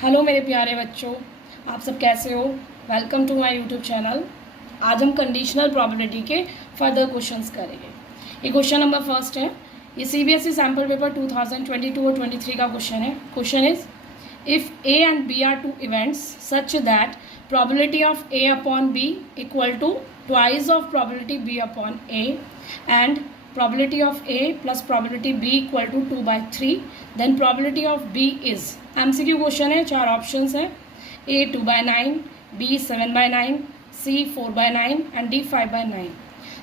Hello मेरे प्यारे बच्चों, आप सब कैसे हो। Welcome to my YouTube channel. आज हम कंडीशनल प्रोबेबिलिटी के फर्दर क्वेश्चंस करेंगे। ये क्वेश्चन नंबर फर्स्ट है। ये सीबीएसई सैम्पल पेपर 2022 और 23 का क्वेश्चन है। Question is if A and B are two events such that probability of A upon B equal to twice of probability B upon A and probability of A plus probability B equal to 2/3, then probability of B is MCQ question है। 4 options हैं। A 2/9, B 7/9, C 4/9 and D 5/9।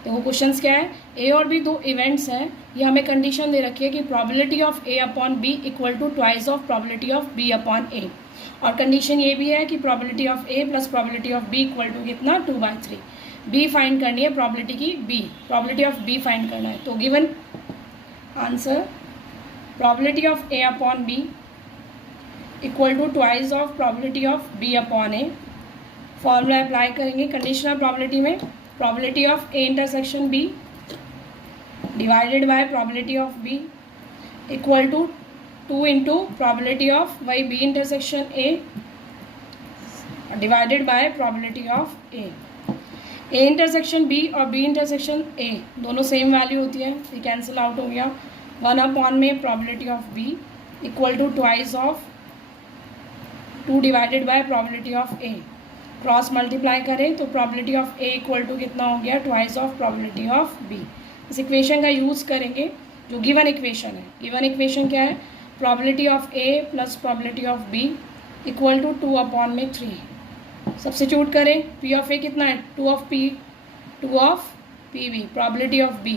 देखो questions क्या है। A और B दो events हैं। ये हमें कंडीशन दे रखी है कि probability of A upon B equal to twice of probability of B upon A, और कंडीशन ये भी है कि probability of A plus probability of B equal to कितना 2/3। बी फाइंड करनी है, प्रॉबिलिटी की B, probability of B find करना है। तो given answer probability of A upon B equal to twice of probability of B upon A. Formula apply करेंगे conditional probability में। Probability of A intersection B divided by probability of B equal to 2 into probability of y B intersection A divided by probability of A. A intersection B और B intersection A दोनों same value होती है, ये cancel out हो गया। 1 upon में probability of B equal to twice of 2 divided by probability of A. Cross multiply करें तो probability of A equal to कितना हो गया, twice of probability of B. इस इक्वेशन का यूज़ करेंगे जो गिवन इक्वेशन है। गिवन इक्वेशन क्या है, probability of A plus probability of B equal to 2 upon में 3। सब्स्टिट्यूट करें, पी ऑफ ए कितना है 2 of P, 2 of P B, probability of B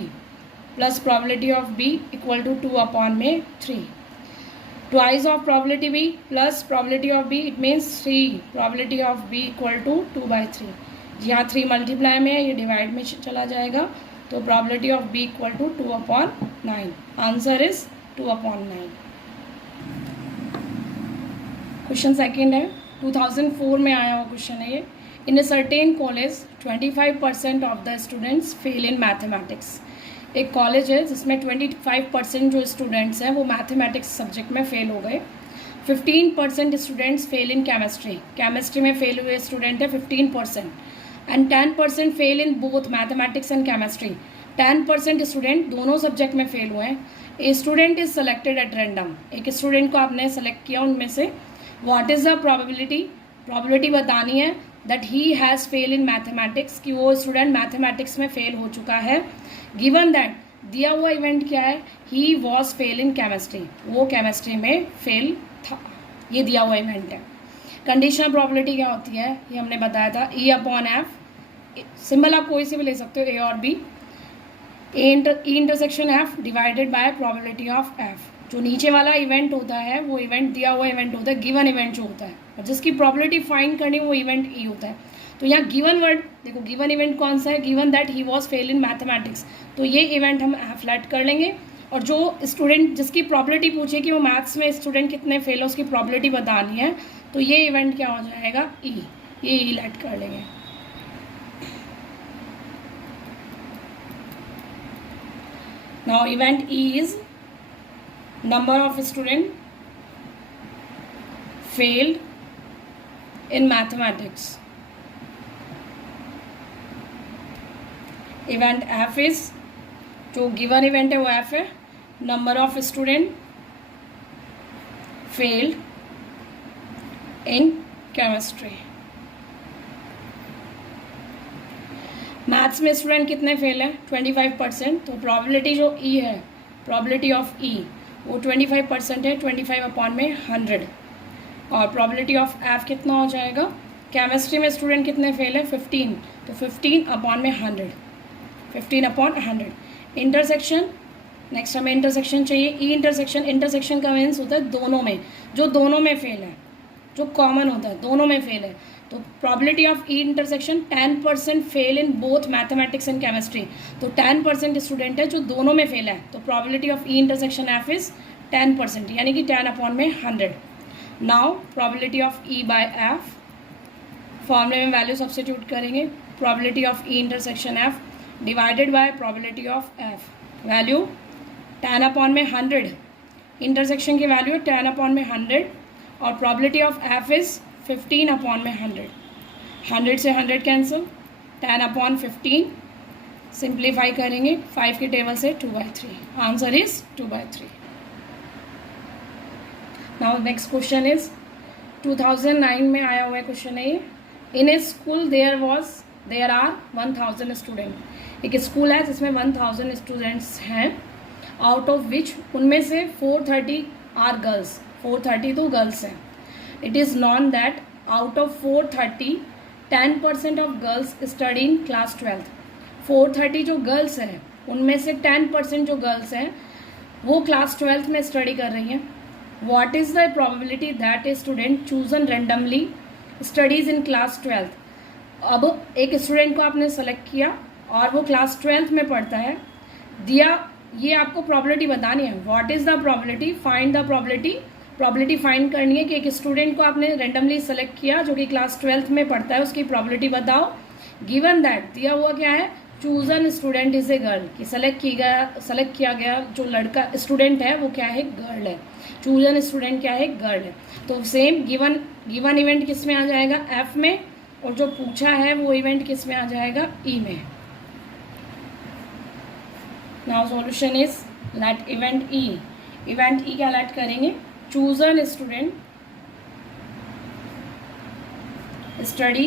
plus probability of B equal to 2 upon में 3। Twice of probability B plus probability of B it means 3, probability of B equal to 2/3। यहाँ 3 multiply में है, ये divide में चला जाएगा, तो probability of B equal to 2 upon 9। Answer is 2 upon 9। Question second है, 2004 में आया हुआ क्वेश्चन है ये। In a certain college 25% of the students fail in mathematics. एक कॉलेज है जिसमें 25% जो स्टूडेंट्स हैं वो मैथमेटिक्स सब्जेक्ट में फेल हो गए। 15% students fail in chemistry, chemistry में फेल हुए स्टूडेंट है 15%, and 10% fail in both mathematics and chemistry. 10% student दोनों सब्जेक्ट में फेल हुए हैं। A student is selected at random, एक स्टूडेंट को आपने सेलेक्ट किया उनमें से। What is the probability, probability बतानी है that he has fail in mathematics, कि वो स्टूडेंट मैथमेटिक्स में फेल हो चुका है। गिवन दैट दिया हुआ इवेंट क्या है, he was fail in chemistry, वो केमिस्ट्री में फेल था, ये दिया हुआ इवेंट है। कंडीशनल प्रोबेबिलिटी क्या होती है ये हमने बताया था, ई अपॉन एफ। सिंबल आप कोई से भी ले सकते हो, ए और B. E intersection F divided by probability of F. जो नीचे वाला इवेंट होता है वो इवेंट दिया हुआ इवेंट होता है, गिवन इवेंट जो होता है, और जिसकी प्रोबेबिलिटी फाइंड करनी वो इवेंट ई होता है। तो यहाँ गिवन वर्ड देखो, गिवन इवेंट कौन सा है, given that he was fail in mathematics, तो ये इवेंट हम फ्लैट कर लेंगे। और जो स्टूडेंट जिसकी प्रोबेबिलिटी पूछे कि वो मैथ्स में स्टूडेंट कितने फेल है उसकी प्रोबेबिलिटी बतानी है, तो ये इवेंट क्या हो जाएगा, ई, ये ई लेट कर लेंगे। Now event E is number of student failed in mathematics. Event F is, जो given event है वो F है, number of student failed in chemistry. Maths में स्टूडेंट कितने फेल हैं 25%, तो प्रोबेबिलिटी जो ई है, प्रोबेबिलिटी ऑफ ई वो 25% है, 25 अपॉन में 100। और प्रोबेबिलिटी ऑफ एफ कितना हो जाएगा, केमिस्ट्री में स्टूडेंट कितने फेल है 15, तो 15 अपॉन में 100, 15 अपॉन 100। इंटरसेक्शन, नेक्स्ट हमें इंटरसेक्शन चाहिए। ई इंटरसेक्शन, इंटरसेक्शन का मीन्स होता है दोनों में, जो दोनों में फेल है, जो कॉमन होता है दोनों में फेल है। तो probability of E intersection 10% fail in both mathematics and chemistry, तो 10% स्टूडेंट है जो दोनों में फेल है, तो probability of E intersection F is 10%, यानी कि 10 अपॉन में 100। Now probability of E by F, फॉर्मूले में वैल्यू सब्स्टिट्यूट करेंगे। Probability of E intersection F divided by probability of F, value 10 upon में 100, इंटरसेक्शन की वैल्यू 10 अपॉन में 100 और probability of F is 15 upon में 100. 100 से 100 कैंसिल, 10 अपॉन 15 सिंप्लीफाई करेंगे 5 की टेबल से 2/3. Answer is 2/3. Now next question is 2009 में आया हुआ क्वेश्चन है ये. इन ए स्कूल देयर आर 1000 स्टूडेंट. एक स्कूल है जिसमें 1000 स्टूडेंट्स हैं. आउट ऑफ विच उनमें से 430 आर गर्ल्स. 430 तो गर्ल्स हैं. It is non that out of 430 10% of girls study in class 12th. 430 जो गर्ल्स हैं उनमें से 10% जो गर्ल्स हैं वो क्लास 12th में स्टडी कर रही हैं. What is the probability that a student chosen randomly studies in class 12th. अब एक स्टूडेंट को आपने सेलेक्ट किया और वो क्लास 12th में पढ़ता है. दिया ये आपको प्रॉबिलिटी बतानी है. What is the probability, find the probability. Probability find करनी है कि एक स्टूडेंट को आपने रेंडमली सेलेक्ट किया जो कि क्लास 12th में पढ़ता है, उसकी प्रॉबिलिटी बताओ. गिवन दैट दिया हुआ क्या है, chosen student is a girl. कि सेलेक्ट किया गया जो लड़का स्टूडेंट है वो क्या है, गर्ल है. चूजन स्टूडेंट क्या है, गर्ल है. तो सेम गिवन इवेंट किस में आ जाएगा, एफ में. और जो पूछा है वो इवेंट किस में आ जाएगा, ई में. Now solution is let event E. Event E क्या लेट करेंगे, chosen student study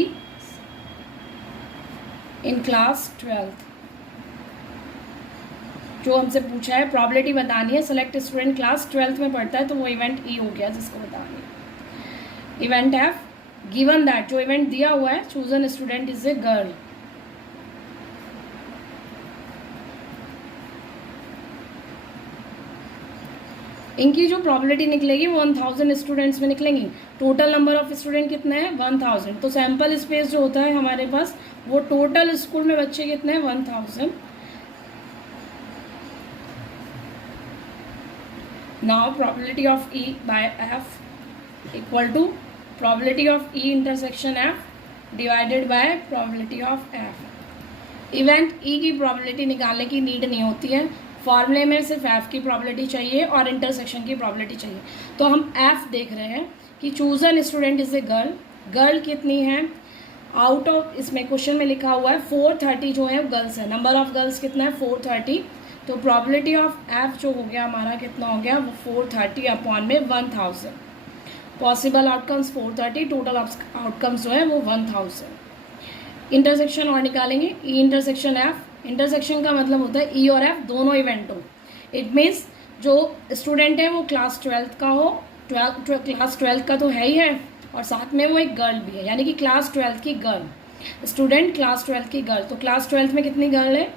in class 12th. जो हमसे पूछा है प्रॉबिलिटी बतानी है, सेलेक्ट स्टूडेंट क्लास 12th में पढ़ता है, तो वो इवेंट ई हो गया जिसको बतानी है. इवेंट एफ गिवन दैट जो इवेंट दिया हुआ है chosen student is a girl. इनकी जो प्रॉबिलिटी निकलेगी वो 1000 स्टूडेंट्स में निकलेंगी. टोटल नंबर ऑफ स्टूडेंट कितने हैं, 1000. तो सैम्पल स्पेस जो होता है हमारे पास वो टोटल स्कूल में बच्चे कितने हैं, 1000. Now probability of E by F equal to probability of E intersection F divided by probability of F. Event E की प्रॉबिलिटी निकालने की नीड नहीं होती है. फॉर्मूले में सिर्फ एफ की प्रॉबिलिटी चाहिए और इंटरसेक्शन की प्रॉबिलिटी चाहिए. तो हम एफ देख रहे हैं कि chosen student is a girl. Girl कितनी है, आउट ऑफ इसमें क्वेश्चन में लिखा हुआ है 430 जो है गर्ल्स है. नंबर ऑफ गर्ल्स कितना है, 430. तो प्रॉबिलिटी ऑफ एफ जो हो गया हमारा कितना हो गया, वो 430 अपॉन में 1000. पॉसिबल आउटकम्स 430, टोटल आउटकम्स जो है वो 1000. इंटरसेक्शन और निकालेंगे, ई इंटरसेक्शन एफ. इंटरसेक्शन का मतलब होता है ई और एफ दोनों इवेंट हो. इट मीन्स जो स्टूडेंट है वो क्लास 12th का हो. क्लास 12th का तो है ही है और साथ में वो एक गर्ल भी है, यानी कि क्लास 12th की गर्ल. स्टूडेंट क्लास 12th की गर्ल. तो क्लास 12th में कितनी गर्ल है,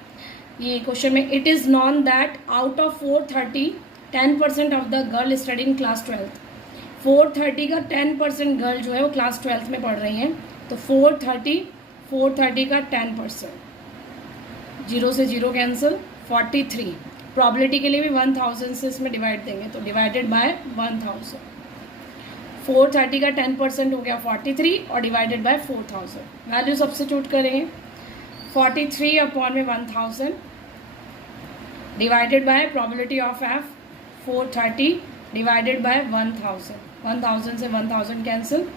ये क्वेश्चन में it is non that out of 430 10% of the girl study in class 12th. 430 का 10% गर्ल जो है वो क्लास 12th में पढ़ रही हैं. तो 430 का 10%, 0 से 0 कैंसिल, 43. प्रॉबिलिटी के लिए भी 1000 से इसमें डिवाइड देंगे तो डिवाइडेड बाय 1000. 430 का 10% हो गया 43 और डिवाइडेड बाय 4000. वैल्यू सब्स्टिट्यूट करेंगे. 43 अपॉन में 1000 divided by probability of F 430 divided by 1000. 1000 से 1000 कैंसिल,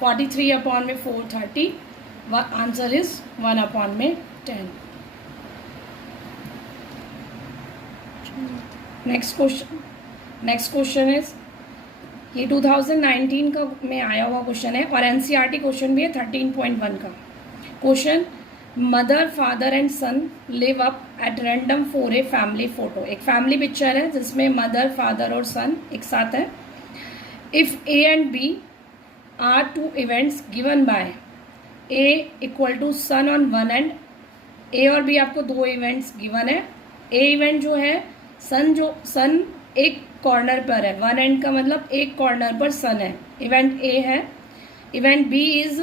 43 अपॉन में 430. आंसर इज 1 अपॉन में 10. नेक्स्ट क्वेश्चन इज ये 2019 का में आया हुआ क्वेश्चन है और एनसीईआरटी क्वेश्चन भी है 13.1 का. Question mother father and son line up at random for a family photo. एक फैमिली पिक्चर है जिसमें मदर फादर और सन एक साथ है. If A and B are two events given by A equal to son on one end. A और B आपको दो इवेंट्स गिवन है. ए इवेंट जो है सन एक कॉर्नर पर है. वन एंड का मतलब एक कॉर्नर पर सन है, इवेंट ए है. Event B is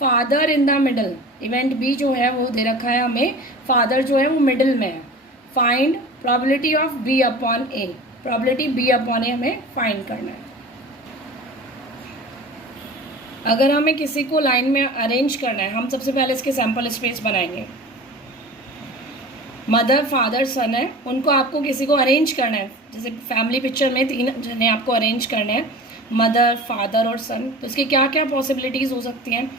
father in the middle. Event B जो है वो दे रखा है हमें, फादर जो है वो मिडल में है. Find probability of B upon A. Probability B upon A हमें फाइंड करना है. अगर हमें किसी को लाइन में अरेंज करना है, हम सबसे पहले इसके सैम्पल स्पेस बनाएंगे. मदर फादर सन है, उनको आपको किसी को अरेंज करना है. जैसे फैमिली पिक्चर में 3 जने आपको अरेंज करने हैं. मदर, फादर और सन। तो इसकी क्या क्या पॉसिबिलिटीज़ हो सकती हैं?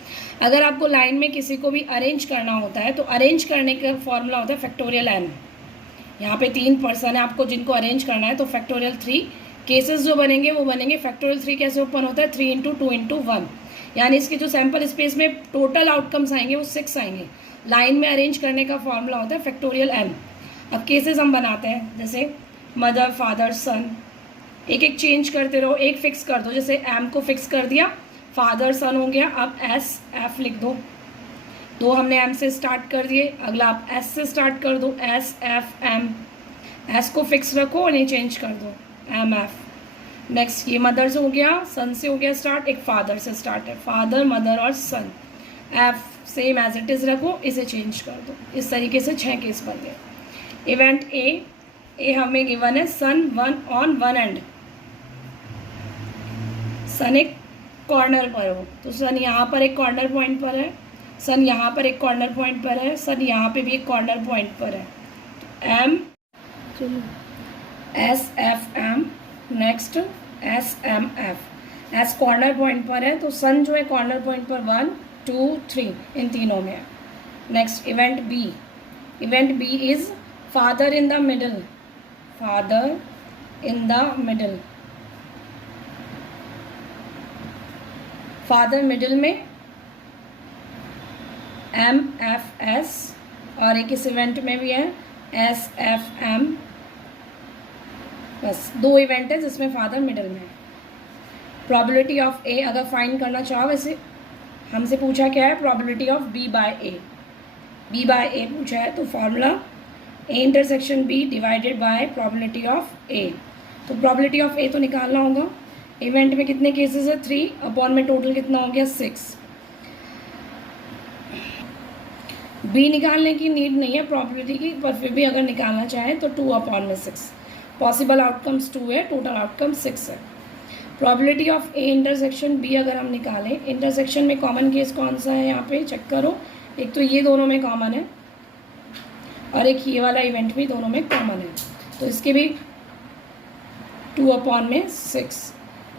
अगर आपको लाइन में किसी को भी अरेंज करना होता है तो अरेंज करने का फॉर्मूला होता है फैक्टोरियल n। यहाँ पे 3 पर्सन है आपको जिनको अरेंज करना है, तो फैक्टोरियल 3 केसेस जो बनेंगे वो बनेंगे। फैक्टोरियल 3 कैसे ओपन होता है? 3 इंटू 2 इंटू 1, यानी इसके जो सैम्पल स्पेस में टोटल आउटकम्स आएंगे वो 6 आएंगे। लाइन में अरेंज करने का फॉर्मूला होता है फैक्टोरियल n। अब केसेस हम बनाते हैं, जैसे मदर, फादर, सन, एक एक चेंज करते रहो, एक फिक्स कर दो। जैसे एम को फिक्स कर दिया, फादर सन हो गया, अब एस एफ लिख दो। दो हमने एम से स्टार्ट कर दिए, अगला आप एस से स्टार्ट कर दो, एस एफ एम। एस को फिक्स रखो और ये चेंज कर दो, एम एफ। नेक्स्ट ये मदर से हो गया, सन से हो गया स्टार्ट, एक फादर से स्टार्ट है, फादर, मदर और son. F same as it is रखो, इसे चेंज कर दो। इस तरीके से 6 केस बन गए। इवेंट ए हमें गिवन है सन 1 ऑन 1 एंड। सन एक कॉर्नर पर हो, तो सन यहाँ पर एक कॉर्नर पॉइंट पर है, सन यहाँ पर एक कॉर्नर पॉइंट पर है, सन यहाँ पे भी एक कॉर्नर पॉइंट पर है। तो M S F M, next S M F. S corner point पर है तो सन जो है कॉर्नर पॉइंट पर 1 2 3 इन तीनों में है। Next event B. Event B is father in the middle, father in the middle. Father middle में एम एफ एस, और एक इस इवेंट में भी है एस एफ एम। बस 2 इवेंट है जिसमें फादर मिडिल में है। प्रोबेबिलिटी ऑफ ए अगर फाइंड करना चाहो, वैसे हमसे पूछा क्या है? Probability of B by A. B by A पूछा है तो formula A intersection B divided by probability of A. तो प्रोबेबिलिटी ऑफ ए तो निकालना होगा। इवेंट में कितने केसेस है? 3 अपॉन में टोटल कितना हो गया? 6। बी निकालने की नीड नहीं है प्रोबेबिलिटी की, पर फिर भी अगर निकालना चाहें तो 2 अपॉन में 6। पॉसिबल आउटकम्स 2 है, टोटल आउटकम 6 है। Probability of A intersection B अगर हम निकालें, इंटरसेक्शन में कॉमन केस कौन सा है? यहाँ पे चेक करो। एक तो ये दोनों में कॉमन है और एक ये वाला इवेंट भी दोनों में कॉमन है, तो इसके भी 2 अपॉन में 6।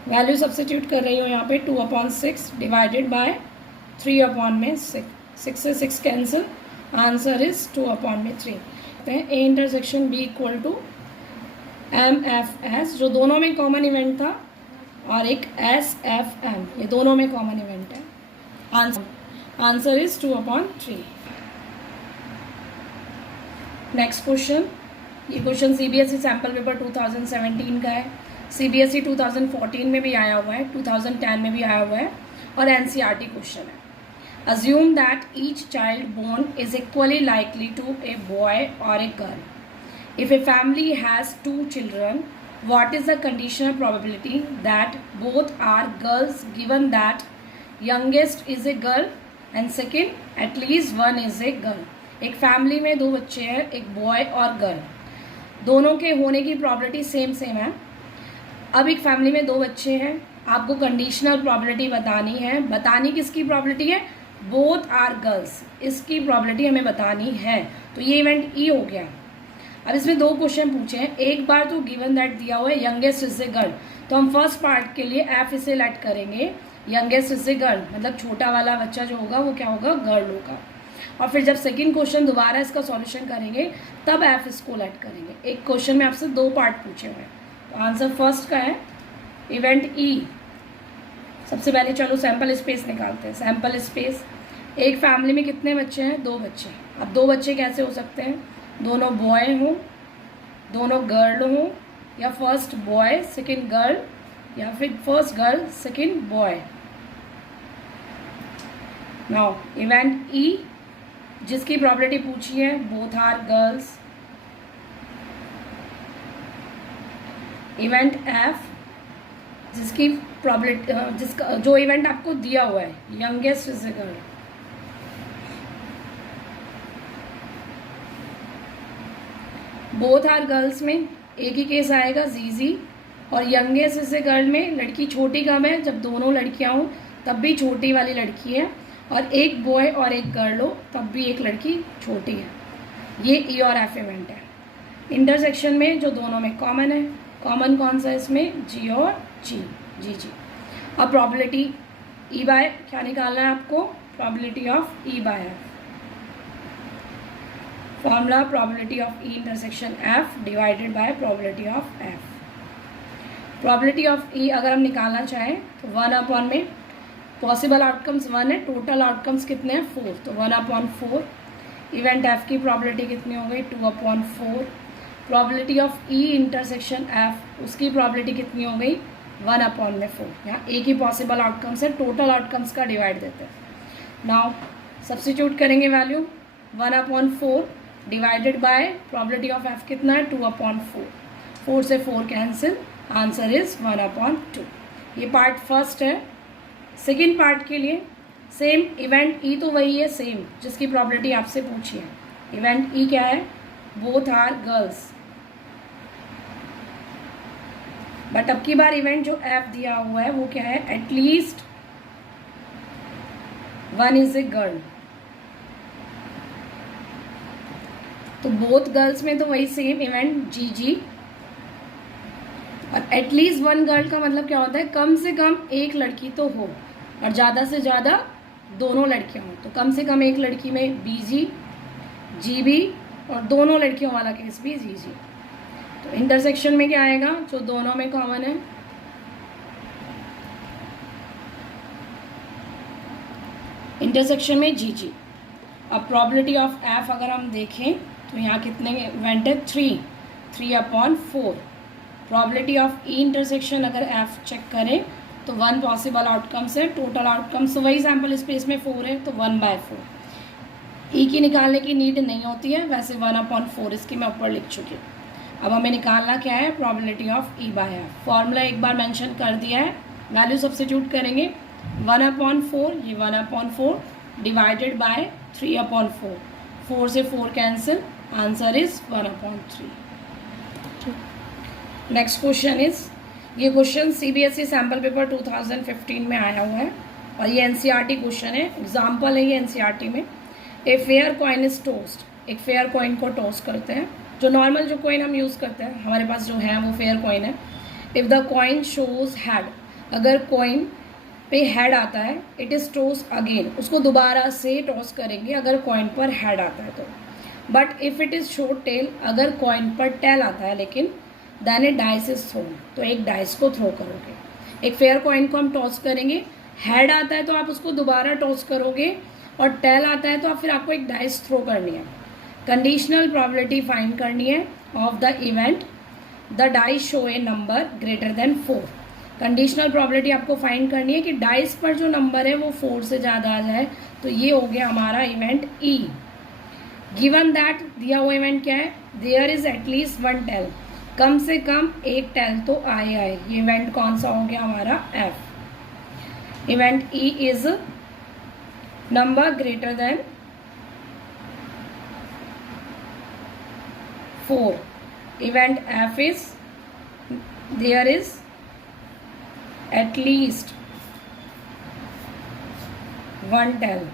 वैल्यू सब्स्टिट्यूट कर रही हो यहाँ पे, 2 अपॉन 6 डिवाइडेड बाय 3 अपॉन में 6। 6 से 6 कैंसिल, आंसर इज 2 अपॉन में 3। A intersection B equal to M F S, जो दोनों में कॉमन इवेंट था, और एक एस एफ एम, ये दोनों में कॉमन इवेंट है। Answer is 2 upon 3। Next question, ये क्वेश्चन सीबीएसई सैम्पल पेपर 2017 का है। सीबीएसई 2014 में भी आया हुआ है, 2010 में भी आया हुआ है, और एनसीईआरटी क्वेश्चन है। Assume that each child born is equally likely to a boy or a girl. If a family has 2 children, what is the conditional probability that both are girls given that youngest is a girl and second at least one is a girl? एक family में 2 बच्चे हैं, एक boy और girl, दोनों के होने की प्रॉबिलिटी सेम है। अब एक फैमिली में 2 बच्चे हैं, आपको कंडीशनल प्रॉबिलिटी बतानी है। बतानी किसकी प्रॉबिलिटी है? बोथ आर गर्ल्स, इसकी प्रॉबिलिटी हमें बतानी है। तो ये इवेंट ई हो गया। अब इसमें 2 क्वेश्चन पूछे हैं। एक बार तो गिवन दैट दिया हुआ है यंगेस्ट इज ए गर्ल, तो हम फर्स्ट पार्ट के लिए एफ इसे लेट करेंगे, यंगेस्ट इज ए गर्ल, मतलब छोटा वाला बच्चा जो होगा वो क्या होगा? गर्ल होगा। और फिर जब सेकंड क्वेश्चन दोबारा इसका सॉल्यूशन करेंगे तब एफ इसको लेट करेंगे। एक क्वेश्चन में आपसे 2 पार्ट पूछे हुए हैं, तो आंसर फर्स्ट का है इवेंट ई। सबसे पहले चलो सैम्पल स्पेस निकालते हैं। सैम्पल स्पेस, एक फैमिली में कितने बच्चे हैं? 2 बच्चे। अब 2 बच्चे कैसे हो सकते हैं? दोनों बॉय हों, दोनों गर्ल हों, या फर्स्ट बॉय सेकंड गर्ल, या फिर first girl second boy. Now event E, जिसकी प्रॉबिलिटी पूछी है both are girls. Event F, जिसकी प्रॉबिलिटी जिसका जो इवेंट आपको दिया हुआ है youngest is a girl. Both are girls में एक ही केस आएगा जीजी, और यंगेस्ट इज ए गर्ल में लड़की छोटी कम है, जब दोनों लड़कियां हों तब भी छोटी वाली लड़की है, और एक बॉय और एक गर्ल हो तब भी एक लड़की छोटी है। ये ई और एफ इवेंट है। इंटरसेक्शन में जो दोनों में कॉमन है, कॉमन कौन सा है इसमें? जी और जी, जी जी। अब प्रॉबिलिटी ई बाय क्या निकालना है आपको, probability of E by F. Formula probability of E intersection F divided by probability of F. Probability of E अगर हम निकालना चाहें तो 1 में पॉसिबल आउटकम्स 1 है, टोटल आउटकम्स कितने हैं 4, तो 1/4। इवेंट एफ की प्रॉबिलिटी कितनी हो गई 2/4। Probability of E intersection F उसकी प्रॉबिलिटी कितनी हो गई 1/4। यहाँ एक ही पॉसिबल आउटकम्स है, टोटल आउटकम्स का डिवाइड देते हैं। नाउ सब्स्टिट्यूट करेंगे value 1/4 divided by probability of F कितना है 2/4। 4 से 4 कैंसिल, आंसर इज 1/2। ये पार्ट फर्स्ट है। सेकेंड पार्ट के लिए सेम इवेंट ई तो वही है सेम जिसकी प्रॉबिलिटी आपसे पूछी है। इवेंट ई क्या है, बोथ आर गर्ल्स, बट अब की बार इवेंट जो एफ दिया हुआ है वो क्या है, एटलीस्ट 1 इज ए गर्ल। तो बोथ गर्ल्स में तो वही सेम इवेंट जी जी, और एटलीस्ट 1 गर्ल का मतलब क्या होता है, कम से कम एक लड़की तो हो और ज़्यादा से ज़्यादा दोनों लड़कियां हों। तो कम से कम एक लड़की में बी जी जी बी और दोनों लड़कियों वाला केस भी जी जी। तो इंटरसेक्शन में क्या आएगा जो दोनों में कॉमन है, इंटरसेक्शन में जी जी। अब प्रॉबिलिटी ऑफ एफ अगर हम देखें तो यहाँ कितने इवेंट है 3/4। प्रॉबिलिटी ऑफ ई इंटरसेक्शन अगर एफ चेक करें तो 1 पॉसिबल आउटकम्स है, टोटल आउटकम्स तो वही सैम्पल स्पेस में 4 है तो 1/4। ई की निकालने की नीड नहीं होती है, वैसे 1/4 इसकी मैं ऊपर लिख चुकी हूँ। अब हमें निकालना क्या है, probability of E by F. Formula एक बार मेंशन कर दिया है, वैल्यू सब्स्टिट्यूट करेंगे 1/4, ये 1/4 डिवाइडेड बाय 3/4। 4 से 4 cancel, answer is 1/3। Next question is, ये क्वेश्चन सीबीएसई सैम्पल पेपर 2015 में आया हुआ है और ये एनसीईआरटी क्वेश्चन है, एग्जाम्पल है ये एनसीईआरटी में। A fair coin is toast, एक फेयर कॉइन को टोस्ट करते हैं, जो नॉर्मल जो कॉइन हम यूज़ करते हैं हमारे पास जो है वो फेयर कॉइन है। If the coin shows had, अगर कॉइन पे हेड आता है, इट इज़ टोस्ट अगेन, उसको दोबारा से टॉस करेंगे अगर कॉइन पर हेड आता है तो। But if it is show tail, अगर कॉइन पर टेल आता है लेकिन then a dice is thrown, तो एक डाइस को थ्रो करोगे। एक फेयर कॉइन को हम टॉस करेंगे, हेड आता है तो आप उसको दोबारा टॉस करोगे और टेल आता है तो आप फिर आपको एक डाइस थ्रो करनी है। कंडीशनल प्रोबेबिलिटी फाइंड करनी है of the event the dice show A number greater than 4। Conditional probability आपको फाइंड करनी है कि डाइस पर जो नंबर है वो 4 से ज़्यादा आ जाए, तो ये हो गया हमारा इवेंट ई। गिवन दैट, दिया हुआ इवेंट क्या है, देयर इज एटलीस्ट 1 टेल, कम से कम एक टेल तो आए। ये इवेंट कौन सा हो गया हमारा F. Event E is number greater than 4। Event F is there is at least 1 tail.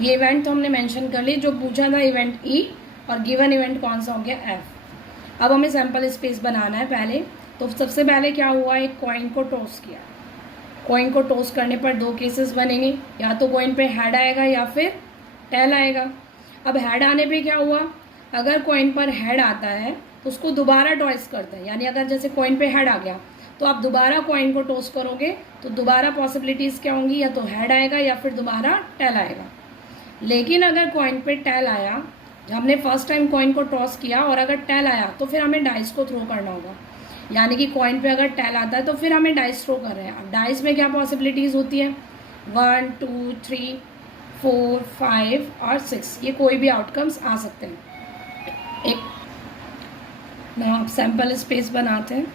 ये इवेंट तो हमने मेंशन कर ली, जो पूछा था इवेंट ई, और गिवन इवेंट कौन सा हो गया एफ। अब हमें सैंपल स्पेस बनाना है पहले, तो सबसे पहले क्या हुआ, एक कॉइन को टॉस किया। कॉइन को टॉस करने पर 2 केसेस बनेंगे, या तो कॉइन पे हेड आएगा या फिर टेल आएगा। अब हेड आने पे क्या हुआ, अगर कॉइन पर हेड आता है तो उसको दोबारा टॉस करते हैं, यानी अगर जैसे कॉइन पे हेड आ गया तो आप दोबारा कॉइन को टॉस करोगे तो दोबारा पॉसिबिलिटीज़ क्या होंगी, या तो हेड आएगा या फिर दोबारा टेल आएगा। लेकिन अगर कॉइन पे टेल आया, हमने फर्स्ट टाइम कॉइन को टॉस किया और अगर टेल आया तो फिर हमें डाइस को थ्रो करना होगा। यानी कि कॉइन पे अगर टेल आता है तो फिर हमें डाइस थ्रो कर रहे हैं। अब डाइस में क्या पॉसिबिलिटीज़ होती है, 1 2 3 4 5 और 6, ये कोई भी आउटकम्स आ सकते हैं। एक ना आप सैंपल स्पेस बनाते हैं।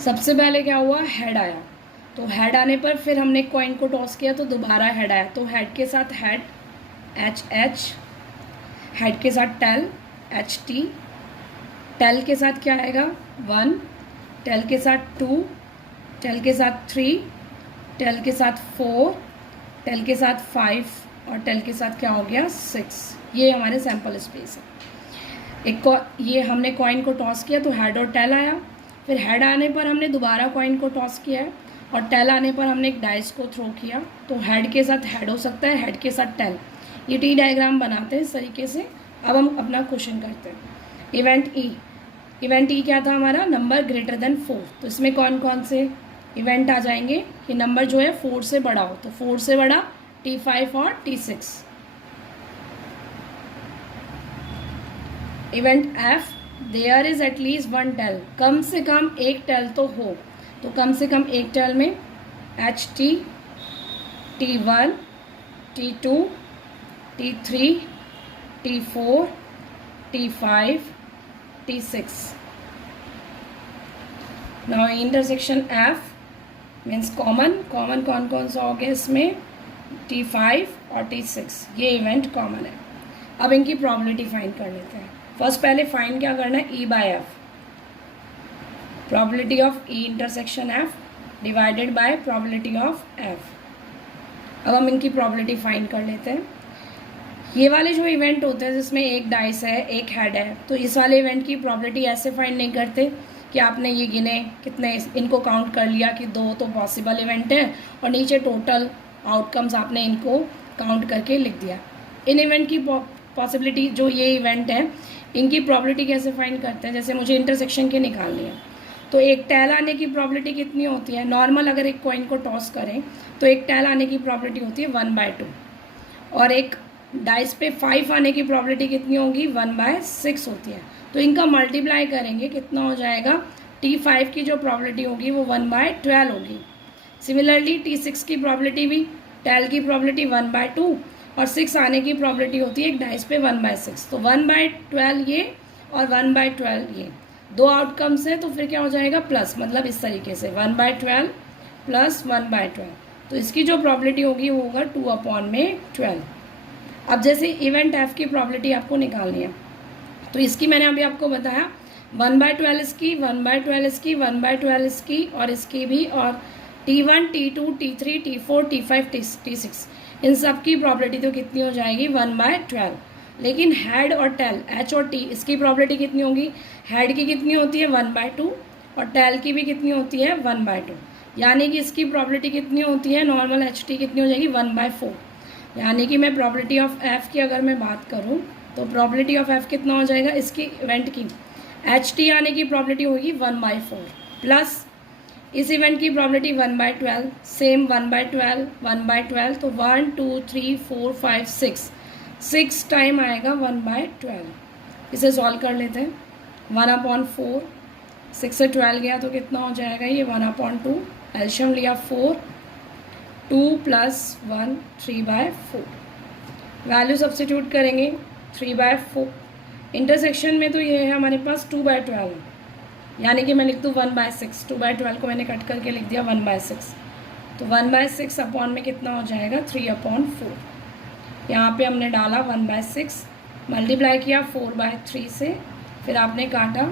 सबसे पहले क्या हुआ, हेड आया, तो हेड आने पर फिर हमने कॉइन को टॉस किया तो दोबारा हेड आया, तो हेड के साथ हेड एच, हेड के साथ टेल एच टी, टेल के साथ क्या आएगा 1, टेल के साथ 2, टेल के साथ 3, टेल के साथ 4, टेल के साथ 5 और टेल के साथ क्या हो गया 6। ये हमारे सैंपल स्पेस है। ये हमने कॉइन को टॉस किया तो हेड और टेल आया, फिर हेड आने पर हमने दोबारा कॉइन को टॉस किया है और टेल आने पर हमने एक डाइस को थ्रो किया। तो हेड के साथ हेड हो सकता है, हेड के साथ टेल। ये टी डायग्राम बनाते हैं इस तरीके से। अब हम अपना क्वेश्चन करते हैं। इवेंट ई, इवेंट ई क्या था हमारा, नंबर ग्रेटर देन 4। तो इसमें कौन कौन से इवेंट आ जाएंगे कि नंबर जो है 4 से बड़ा हो। तो 4 से बड़ा T5 और T6। Event F, there is at least one tail, कम से कम एक टेल तो हो। तो कम से कम एक टेल में HT, T1, T2, T3, T4, T5, T6। Now intersection F means common कौन कौन सा हो गया इसमें, T5 और T6, ये इवेंट कॉमन है। अब इनकी प्रॉबिलिटी फाइंड कर लेते हैं। फर्स्ट पहले फाइंड क्या करना है, E/F, probability of E intersection F divided by probability of F। अब हम इनकी प्रॉबिलिटी फाइंड कर लेते हैं। ये वाले जो इवेंट होते हैं जिसमें एक डाइस है एक हेड है, तो इस वाले इवेंट की प्रॉबिलिटी ऐसे फाइंड नहीं करते कि आपने ये गिने कितने, इनको काउंट कर लिया कि 2 तो पॉसिबल इवेंट है और नीचे टोटल आउटकम्स आपने इनको काउंट करके लिख दिया। इन इवेंट की पॉसिबिलिटी जो ये इवेंट है इनकी प्रॉबिलिटी कैसे फाइंड करते हैं, जैसे मुझे इंटरसेक्शन के निकालनी है। तो एक टेल आने की प्रॉबिलिटी कितनी होती है, नॉर्मल अगर एक कॉइन को टॉस करें तो एक टेल आने की प्रॉबिलिटी होती है 1/2 और एक डाइस पे 5 आने की प्रॉबिलिटी कितनी होगी, 1/6 होती है। तो इनका मल्टीप्लाई करेंगे कितना हो जाएगा, T5 की जो प्रॉबिलिटी होगी वो 1/12 होगी। सिमिलरली T6 की प्रॉबिलिटी भी, टेल की प्रॉबिलिटी 1/2 और 6 आने की प्रॉबिलिटी होती है एक डाइस पे 1/6। तो 1/12 ये और 1/12 ये दो आउटकम्स हैं, तो फिर क्या हो जाएगा प्लस, मतलब इस तरीके से 1/12 प्लस 1/12। तो इसकी जो प्रॉबिलिटी होगी वो होगा 2/12। अब जैसे इवेंट एफ की प्रॉबिलिटी आपको निकालनी है, तो इसकी मैंने अभी आपको बताया 1/12 इसकी, 1/12 इसकी, 1/12 इसकी और इसकी भी, और T1, T2, T3, T4, T5, T6 इन सब की प्रॉबिलिटी तो कितनी हो जाएगी 1/12। लेकिन हेड और टेल, H और T, इसकी प्रॉबिलिटी कितनी होगी, हेड की कितनी होती है 1/2 और टेल की भी कितनी होती है 1/2। यानी कि इसकी प्रॉबिलिटी कितनी होती है, नॉर्मल HT कितनी हो जाएगी 1/4। यानी कि मैं प्रॉबिलिटी ऑफ F की अगर मैं बात करूँ तो प्रॉबिलिटी ऑफ F कितना हो जाएगा, इसकी इवेंट की HT आने की प्रॉबिलिटी होगी 1/4 प्लस इस इवेंट की प्रॉबिलिटी 1/12, सेम 1/12 1/12, तो 1 2 3 4 5 6 टाइम आएगा 1/12। इसे सॉल्व कर लेते हैं। 1/4, 6 से 12 गया तो कितना हो जाएगा ये 1/2, एल्शियम लिया 4, 2 + 1 3/4। वैल्यू सब्स्टिट्यूट करेंगे 3/4। इंटरसेक्शन में तो ये है हमारे पास 2/12, यानी कि मैं लिख दूँ 1/6, 2/12 को मैंने कट करके लिख दिया 1/6। तो 1/6 अपॉन में कितना हो जाएगा 3/4। यहाँ पे हमने डाला 1/6, मल्टीप्लाई किया 4/3 से, फिर आपने काटा,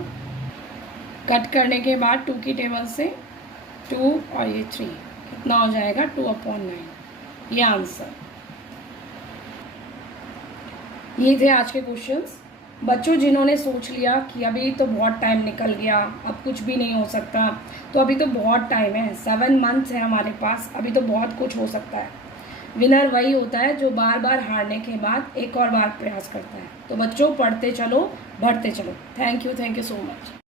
कट करने के बाद 2 की टेबल से 2 और ये 3, कितना हो जाएगा 2/9। ये आंसर। ये थे आज के क्वेश्चंस। बच्चों जिन्होंने सोच लिया कि अभी तो बहुत टाइम निकल गया, अब कुछ भी नहीं हो सकता, तो अभी तो बहुत टाइम है, 7 मंथ्स है हमारे पास, अभी तो बहुत कुछ हो सकता है। विनर वही होता है जो बार बार हारने के बाद एक और बार प्रयास करता है। तो बच्चों पढ़ते चलो, बढ़ते चलो। Thank you so much.